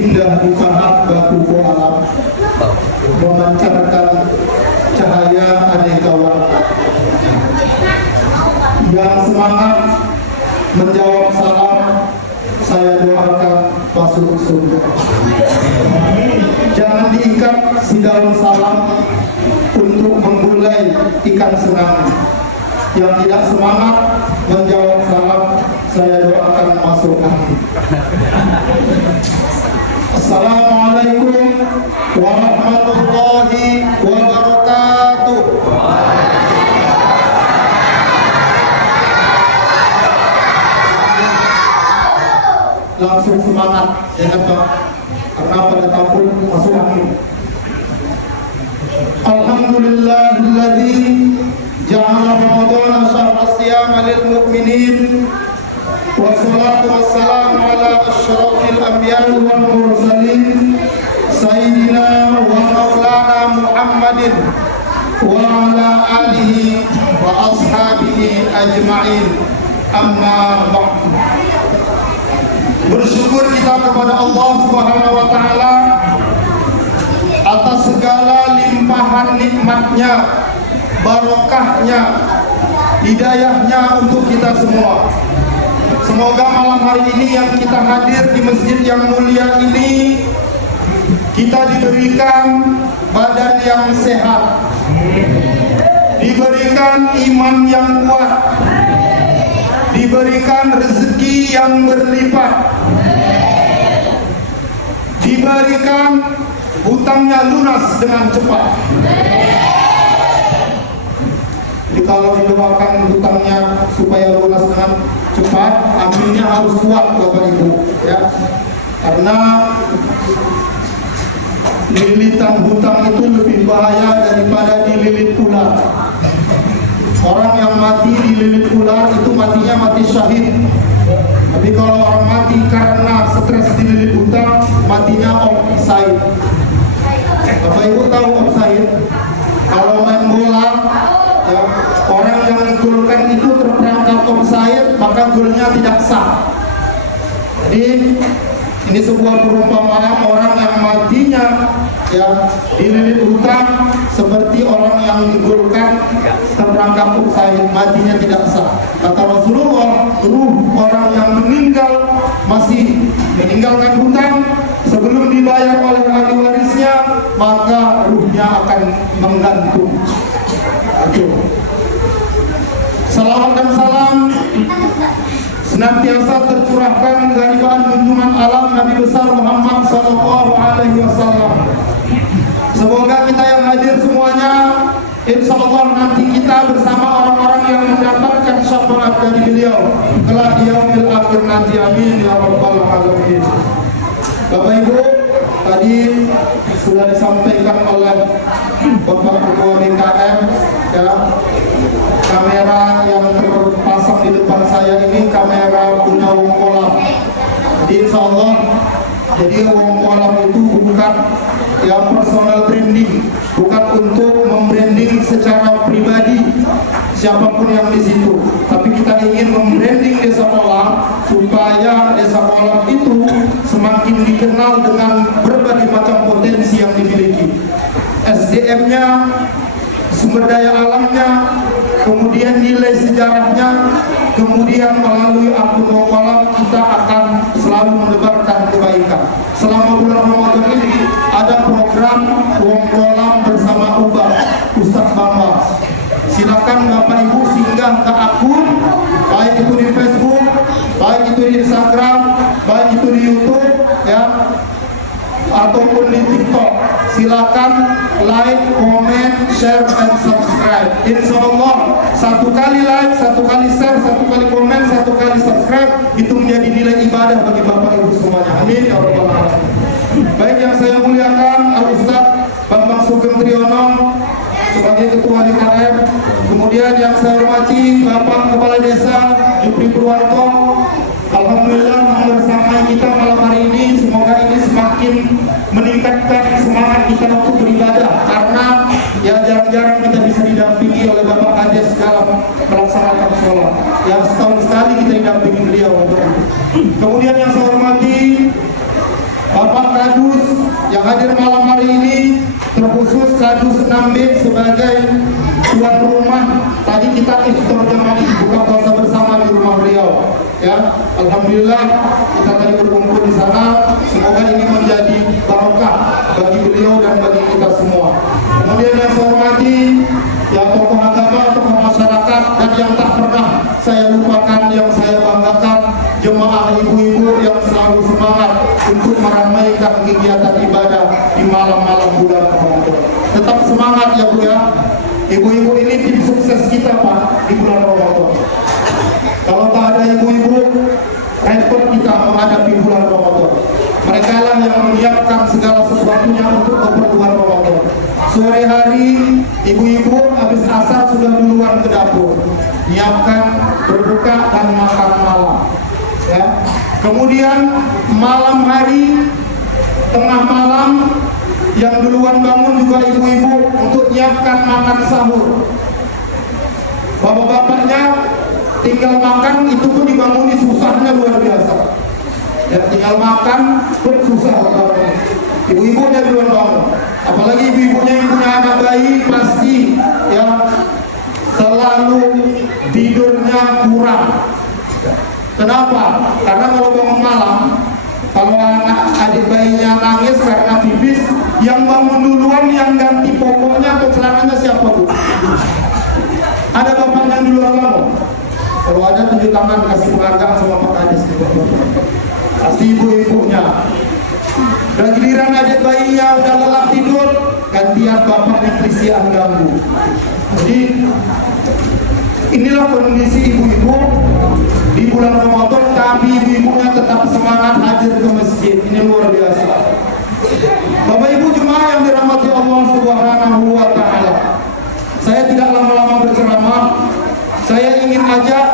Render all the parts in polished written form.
indah di pahat batu alam, memancarkan cahaya aneka warna. Yang semangat menjawab salam, saya doakan masuk surga. Jangan diikat si daun salam untuk menggulai ikan senang. Yang tidak semangat menjawab salam, saya doakan masuk angin. Assalamualaikum warahmatullahi wabarakatuh. Langsung semangat, ya Pak, karena pada tahun masuk angin. Alhamdulillahilladzi ja'ala Ramadhana syahra siyama lil mu'minin. Wassalatu wassalamu ala asyrafil anbiya'i wal mursalin sayyidina wa maulana Muhammadin wa ala alihi wa ashabihi ajma'in. Amma ba'du. Bersyukur kita kepada Allah Subhanahu wa taala atas segala limpahan nikmatnya, barokahnya, hidayahnya untuk kita semua. Semoga malam hari ini yang kita hadir di masjid yang mulia ini, kita diberikan badan yang sehat, diberikan iman yang kuat, diberikan rezeki yang berlipat, diberikan hutangnya lunas dengan cepat. Jadi kalau didoakan hutangnya supaya lunas dengan cepat, aminnya harus kuat Bapak Ibu, ya. Karena lilitan hutang itu lebih bahaya daripada dililit ular. Orang yang mati dililit ular itu matinya mati syahid. Tapi kalau orang mati karena stres dililit hutang, matinya offside. Bapak Ibu tahu offside? Kalau main bola, ya, orang yang menggolkan itu terperangkap offside, maka golnya tidak sah. Jadi ini sebuah perumpamaan orang yang matinya, ya, dililit hutang seperti orang yang menggolkan terperangkap offside, matinya tidak sah. Kata Rasulullah, ruh orang yang meninggal masih meninggalkan hutang sebelum dibayar oleh ahli warisnya, maka ruhnya akan menggantung. Salawat dan salam senantiasa tercurahkan dari bahan junjungan alam Nabi besar Muhammad sallallahu alaihi wasallam. Semoga kita yang hadir semuanya, insya Allah nanti kita bersama orang-orang yang mendapatkan syafaat dari beliau kelak di yaumil akhir nanti. Amin ya rabbal alamin. Bapak Ibu, tadi sudah disampaikan oleh Bapak Ketua BKM, ya, kamera yang terpasang di depan saya ini kamera punya Wong Kolam. Jadi insya Allah, jadi Wong Kolam itu bukan yang personal branding, bukan untuk membranding secara pribadi siapapun yang di situ, tapi kita ingin membranding Desa Kolam supaya Desa Kolam itu semakin dikenal dengan berbagai macam potensi yang dimiliki, SDM-nya, sumber daya alamnya, kemudian nilai sejarahnya, kemudian melalui akun Wong Kolam kita akan selalu menebarkan kebaikan. Selama bulan Ramadan ini ada program Wong Kolam bersama Ubah Ustadz Bambang. Silakan Bapak Ibu singgah ke akun, baik itu di Facebook, baik itu di Instagram, baik itu di YouTube, ya, ataupun di TikTok. Silakan like, comment, share, and subscribe. Insya Allah satu kali like, satu kali share, satu kali komen, satu kali subscribe itu menjadi nilai ibadah bagi Bapak Ibu semuanya. Amin ya rabbal alamin. Baik, yang saya muliakan Al-Ustadz Bambang Sugeng Triyono sebagai Ketua DKM, kemudian yang saya hormati Bapak Kepala Desa Jupri Purwanto. Alhamdulillah bersama kita malam hari ini, semoga ini semakin meningkatkan semangat kita untuk beribadah, karena ya jarang-jarang kita bisa didampingi oleh Bapak Kades dalam melaksanakan sholat. Yang setahun sekali kita didampingi beliau untuk itu. Kemudian yang saya hormati Bapak Yang hadir malam hari ini terkhusus Kadus 6B sebagai tuan rumah. Tadi kita iftar jamaah buka puasa bersama di rumah beliau. Ya, alhamdulillah kita tadi berkumpul di sana. Semoga ini menjadi barokah bagi beliau dan bagi kita semua. Kemudian yang saya hormati, ya tokoh agama, tokoh masyarakat, dan yang tak pernah saya lupakan, yang saya banggakan, jemaah ibu-ibu yang selalu semangat untuk meramaikan kegiatan ibadah di malam-malam bulan Ramadan. Tetap semangat ya Bu ya. Ibu-ibu ini tim sukses kita Pak di bulan Ramadan. Kalau tak ada ibu-ibu, repot kita menghadapi bulan Ramadan. Mereka lah yang menyiapkan segala sesuatunya untuk keperluan Ramadan. Sore hari, ibu-ibu habis asar sudah duluan ke dapur, menyiapkan berbuka dan makan malam. Ya. Kemudian malam hari, tengah malam, yang duluan bangun juga ibu-ibu untuk menyiapkan makan sahur. Bapak-bapaknya tinggal makan itu pun dibangunin, susahnya luar biasa. Ya, tinggal makan pun susah bangun. Ibu-ibunya duluan bangun. Apalagi ibu-ibunya yang punya anak bayi pasti ya selalu tidurnya kurang. Kenapa? Karena kalau bangun malam, kalau anak adik bayinya nangis karena pipis, yang bangun duluan, yang ganti popoknya atau celananya siapa Bu? Ada bapaknya duluan bangun. Kalau ada tunjuk tangan, kasih penghargaan sama Pak Kades. Pasti ibu-ibunya. Dan giliran adik bayinya udah lelah tidur, gantian bapaknya kelisian ganggu. Jadi inilah kondisi ibu-ibu di bulan Ramadan, tapi ibu-ibunya tetap semangat hadir ke masjid. Ini luar biasa. Bapak Ibu jemaah yang dirahmati Allah Subhanahu wa taala. Saya tidak lama-lama berceramah. Saya ingin ajak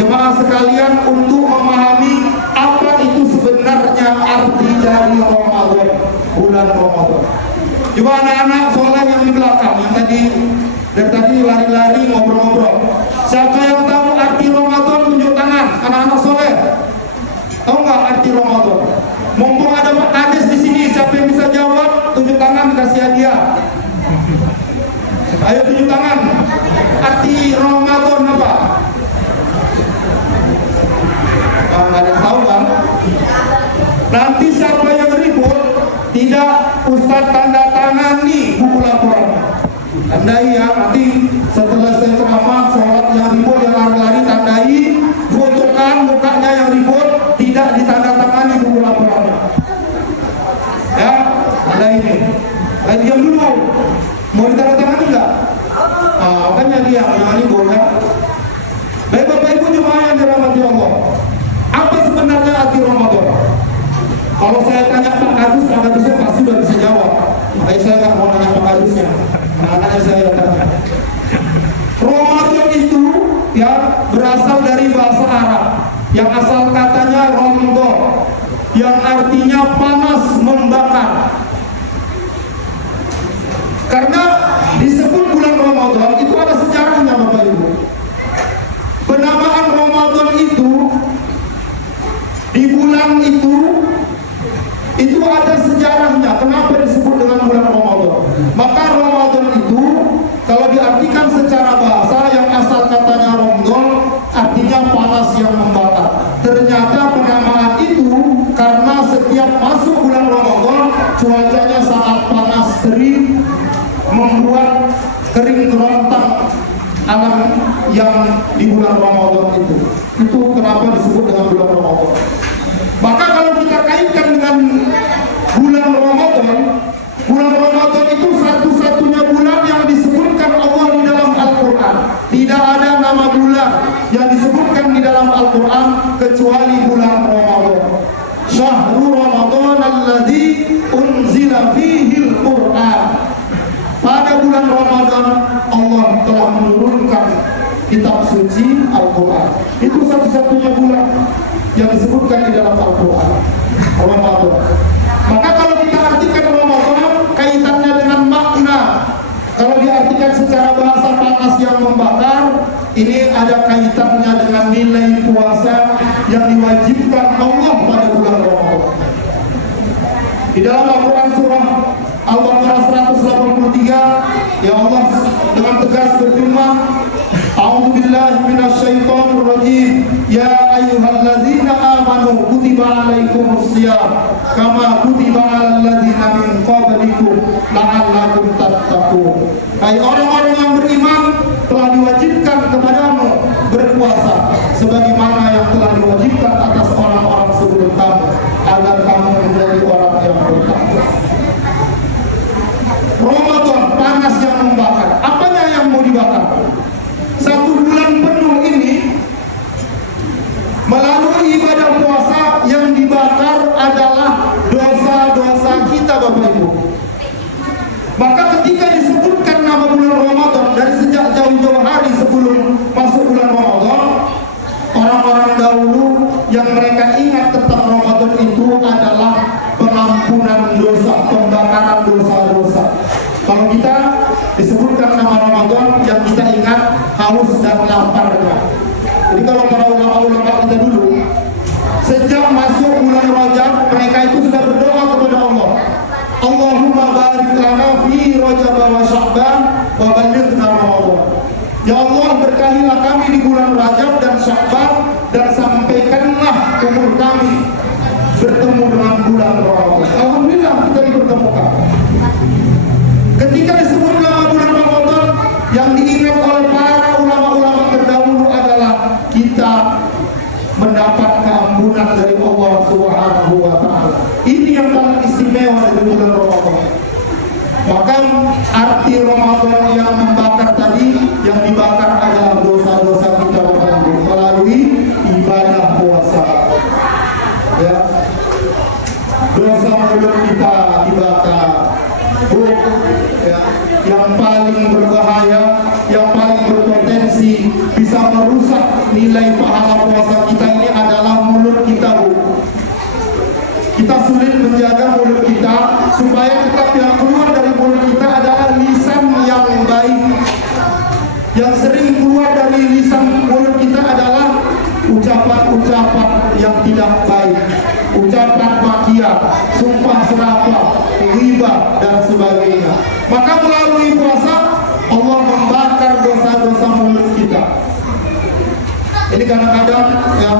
jemaah sekalian untuk memahami apa itu sebenarnya arti dari Ramadan, bulan Ramadan. Coba anak-anak soleh yang di belakang, yang dari tadi lari-lari ngobrol-ngobrol. Siapa yang tahu arti Ramadan tunjuk tangan, anak-anak soleh. Tahu nggak arti Ramadan? Mumpung ada Pak Kades di sini, siapa yang bisa jawab tunjuk tangan, kasih hadiah. Ayo tunjuk tangan. Arti Ramadan apa? Nggak ada yang tahu kan? Nanti siapa yang ribut, tidak Ustadz tanda tangani buku laporan. Tandai ya, nanti setelah saya ceramah, sholat yang ribut, yang lari-lari tandai, fotokan mukanya yang ribut, tidak ditandatangani buku laporannya. Ya, ada ini. Diam dulu. Mau ditandatangani enggak? Makanya diam, jangan ini boleh. Baik Bapak Ibu jemaah yang dirahmati Allah. Apa sebenarnya arti Ramadan? Kalau saya tanya Pak Kadusnya pasti sudah bisa jawab. Makanya saya nggak mau tanya Pak Kadusnya. Makanya saya tanya. Ramadan itu ya berasal dari bahasa Arab yang asal katanya romdo, yang artinya panas membakar. Karena disebut bulan Ramadan itu ada sejarahnya Bapak Ibu. Penamaan Ramadan itu di bulan itu ada sejarahnya. Kenapa disebut dengan bulan Ramadan? Maka Ramadan itu kalau diartikan secara bahasa yang asal katanya Ramadan artinya panas yang membakar. Ternyata penamaan itu karena setiap masuk bulan Ramadan cuacanya sangat panas terik, membuat kering kerontang alam yang di bulan Ramadan itu. Itu kenapa disebut dengan bulan Ramadan. Maka kalau kita kaitkan dengan bulan Ramadan itu satu-satunya bulan yang disebutkan Allah di dalam Al-Quran. Tidak ada nama bulan yang disebutkan di dalam Al-Quran kecuali bulan Ramadan. Syahrul Ramadan alladzi unzila fihi al-Quran. Pada bulan Ramadan Allah telah menurunkan kitab suci Al-Quran. Itu satu-satunya bulan yang disebutkan di dalam Al-Quran, Ramadan. Maka kalau kita artikan Ramadan kaitannya dengan makna, kalau diartikan secara bahasa panas yang membakar, ini ada kaitannya dengan nilai puasa yang diwajibkan Allah pada bulan Ramadan. Di dalam Al-Quran surah Al-Baqarah 183, ya Allah dengan tegas berfirman, A'udzu billahi minasyaitonir rajim. Ya ayyuhalladzina amanu kutiba 'alaikumusshiyam kama kutiba 'alal ladzina min qablikum la'allakum tattaqun. Hai orang-orang yang beriman, telah diwajibkan kepadamu berpuasa sebagaimana yang telah diwajibkan atas orang-orang sebelum kamu agar kamu menjadi orang yang bertakwa. Ramadan panas yang membakar. Apanya yang mau dibakar? 1 bulan penuh ini melalui ibadah puasa yang dibakar adalah dosa-dosa kita, Bapak Ibu. Maka ketika disebutkan nama bulan Ramadan dari sejak jauh-jauh hari sebelum masuk bulan Ramadan, orang-orang dahulu yang mereka ingat tentang Ramadan itu adalah pengampunan dosa, pembakaran dosa-dosa. Kalau kita disebutkan nama Ramadan, yang kita ingat haus dan laparnya. Jadi kalau para ulama-ulama kita dulu, sejak masuk bulan Rajab, mereka itu sudah berdoa kepada Allah. Allahumma barik lana fi Rajab wa Sya'ban wa ballighna Ramadan. Ya Allah, berkahilah kami di bulan Rajab dan Sya'ban dan sampaikanlah umur kami bertemu dengan bulan Ramadan. Alhamdulillah kita dipertemukan. Ketika disebut nama bulan Ramadan, yang diingat oleh para ulama-ulama terdahulu adalah kita mendapat keampunan dari Allah Subhanahu wa Ta'ala. Ini yang paling istimewa dari bulan Ramadan. Maka arti Ramadan yang membakar tadi, yang dibakar adalah dosa-dosa kita melalui ibadah puasa. Ya, dosa mulut kita dibakar. Ya, yang paling berbahaya, yang paling berpotensi bisa merusak nilai pahala puasa kita ini adalah mulut kita, Bu. Kita sulit menjaga mulut kita supaya tetap yang keluar dari mulut kita adalah lisan yang baik. Yang sering keluar dari lisan mulut kita adalah ucapan-ucapan yang tidak baik, ucapan makian, sumpah serapah, ghibah dan sebagainya. Maka melalui puasa Allah membakar dosa-dosa mulut kita. Ini kadang-kadang ya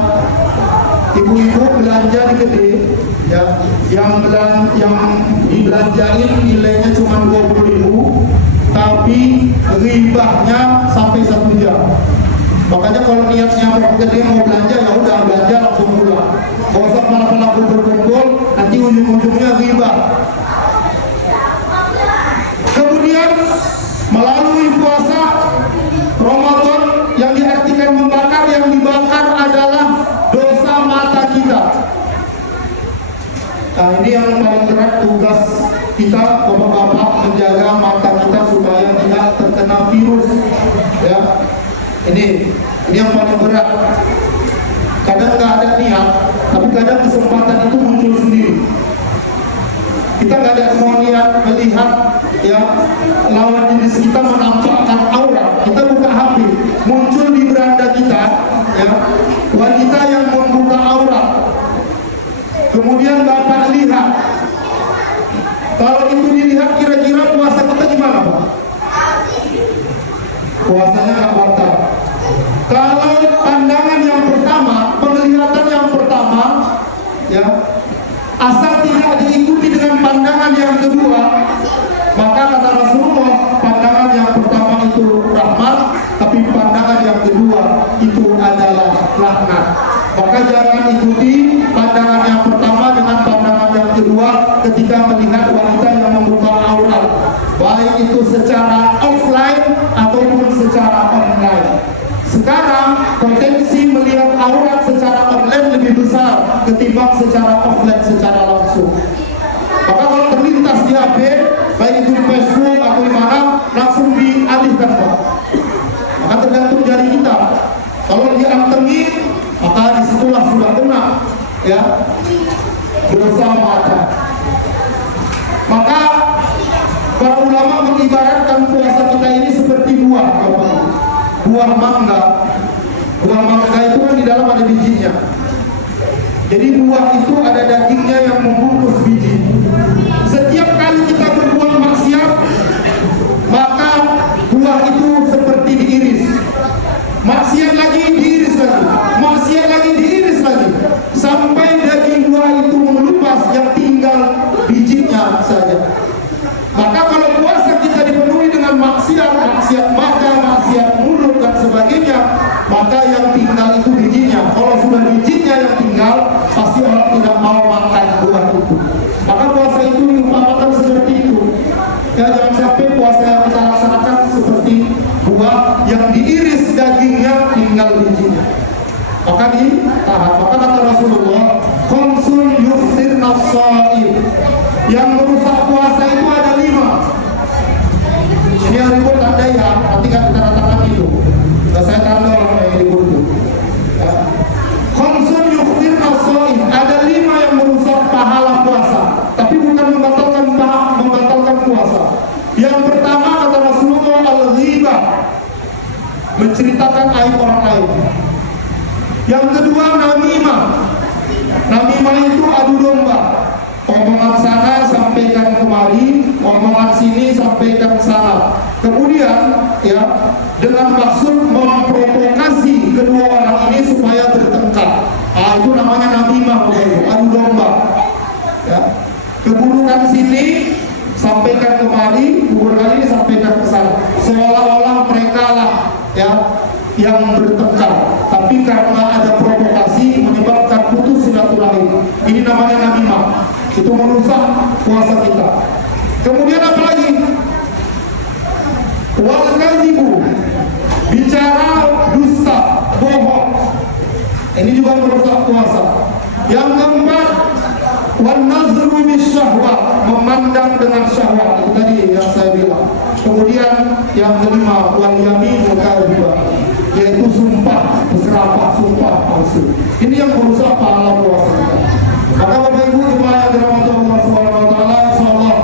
ibu-ibu belanja di gede, ya, yang dibelanjain nilainya cuma 20.000, tapi ghibahnya sampai 1 jam. Makanya kalau niatnya mau gede mau belanja, ya udah belanja langsung pulang. Gak usah malah kumpul-kumpul, nanti ujung-ujungnya ghibah. Kemudian melalui puasa Ramadan yang diartikan membakar, yang dibakar adalah dosa mata kita. Nah, ini yang paling berat tugas kita, bapak-bapak, menjaga mata kita supaya tidak terkena virus. Ya, ini yang paling berat. Kadang nggak ada niat, tapi kadang kesempatan itu muncul sendiri. Kita nggak ada mau niat melihat ya lawan jenis kita menampakkan aurat, kita buka HP, muncul di beranda kita ya wanita yang membuka aurat, kemudian bapak lihat. Kalau itu dilihat, kira-kira puasa kita gimana, Pak? Puasanya nggak batal. Kalau pandangan yang pertama, penglihatan yang pertama ya, asal tidak diikuti dengan pandangan yang kedua, maka kata Rasulullah, pandangan yang pertama itu rahmat, tapi pandangan yang kedua itu adalah laknat. Maka jangan ikuti pandangan yang pertama dengan pandangan yang kedua ketika melihat wanita yang membuka aurat, baik itu secara offline ataupun secara online. Sekarang potensi melihat aurat secara online lebih besar ketimbang secara offline, secara langsung. Maka kalau terlintas di HP, baik itu di Facebook atau di mana, langsung dialihkan, Pak. Maka tergantung jari kita. Kalau diantengin, maka disitulah sudah kena ya dosa mata. Maka para ulama mengibaratkan puasa kita ini seperti buah, Bapak. Buah mangga. Buah mangga itu kan di dalam ada bijinya. Jadi buah itu ada dagingnya yang membungkus biji. buah itu. Maka puasa itu diumpamakan seperti itu. Ya, jangan sampai puasa yang kita laksanakan seperti buah yang diiris dagingnya tinggal bijinya. Maka ditahan. Maka kata Rasulullah, khamsun yuftir nafsaim. Yang merusak puasa itu ada 5. Ini yang ribut tanda ya, nanti kan kita katakan itu. Saya tanda orang yang ribut itu. Ya. Khamsun yuftir nafsaim. Ada 5 yang merusak pahala puasa, tapi bukan membatalkan puasa. Yang pertama kata Rasulullah, al-ghibah, menceritakan aib orang lain. Yang kedua, namimah. Namimah itu adu domba. Omongan sana sampaikan kemari, omongan sini sampaikan sana. Kemudian ya, dengan maksud memprovokasi kedua orang ini supaya bertengkar. Itu namanya namimah, adu domba. Ya. Keburukan sini sampaikan kemari, keburukan ini sampaikan ke sana. Seolah-olah mereka lah ya yang bertengkar, tapi karena ada provokasi menyebabkan putus silaturahim. Ini namanya namimah. Itu merusak puasa kita. Kemudian apa lagi? Wal kadhibu, bicara dusta, bohong. Ini juga merusak puasa. Yang keempat, wan nazru bisyahwat, memandang dengan syahwat. Itu tadi yang saya bilang. Kemudian yang kelima, wal yaminu kadhiba, yaitu sumpah, serapah, sumpah palsu. Ini yang merusak pahala puasa kita. Maka Bapak Ibu jemaah yang dirahmati Allah Subhanahu wa taala, insyaallah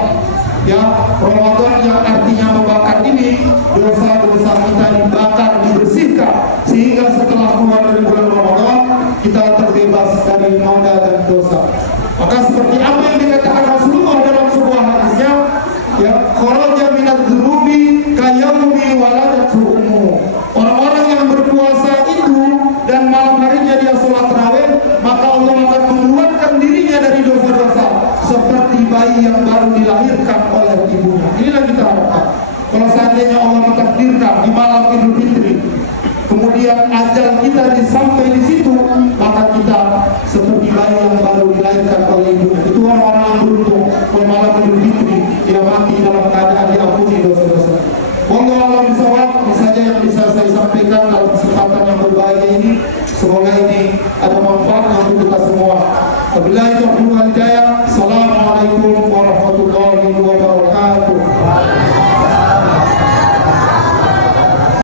ya, Ramadan yang artinya membakar ini, dosa-dosa kita dibakar, dibersihkan, sehingga setelah keluar dari bulan Ramadan kita terbebas dari noda dan dosa. Maka seperti apa yang dikatakan Rasulullah dalam sebuah hadisnya, ya, kharaja minadz dzunubi kayaumi waladatu ummu. Orang-orang yang berpuasa itu dan malam harinya dia sholat tarawih, maka Allah akan mengeluarkan dirinya dari dosa-dosa seperti bayi yang baru dilahirkan oleh ibunya. Inilah kita harapkan. Kalau seandainya Allah mentakdirkan di malam Idul Fitri, kemudian ajal kita sampai di situ, maka kita seperti bayi yang baru dilahirkan oleh ibunya. Itu orang-orang yang beruntung malam Idul Fitri, dia mati dalam keadaan diampuni dosa-dosa. Wallahu a'lam bishawab. Ini saja yang bisa saya sampaikan dalam kesempatan yang berbahagia ini. Semoga ini ada manfaatnya untuk kita semua. Wabillahi taufiq